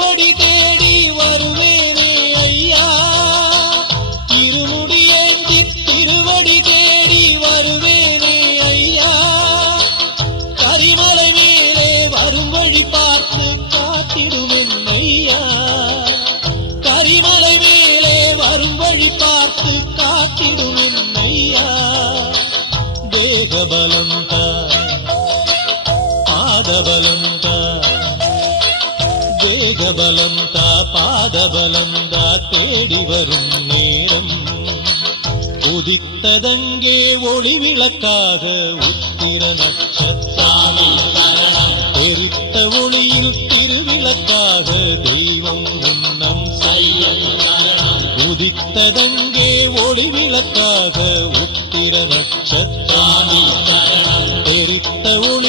திருவடி தேடி வருவேனே ஐயா, இருமுடியேந்தி திருவடி தேடி வருவேனே ஐயா, கரிமலை மேலே வரும் வழி பார்த்து காத்திடுவேன் ஐயா, கரிமலை மேலே வரும் வழி பார்த்து காத்திடுவேன் ஐயா. தேகபலம் தா, பாதபலம் தா, தேகபலம் தா, பாதபலம் தா, தேடி வரும் நேரம் உதித்ததங்கே ஒளி விளக்காக உத்திர நட்சத்திரம், தெரித்த ஒளியில் திருவிளக்காக தெய்வம் உன்னம் செல்லும். உதித்ததங்கே ஒளி விளக்காக உத்திர நட்சத்திரம், தெரித்த ஒளி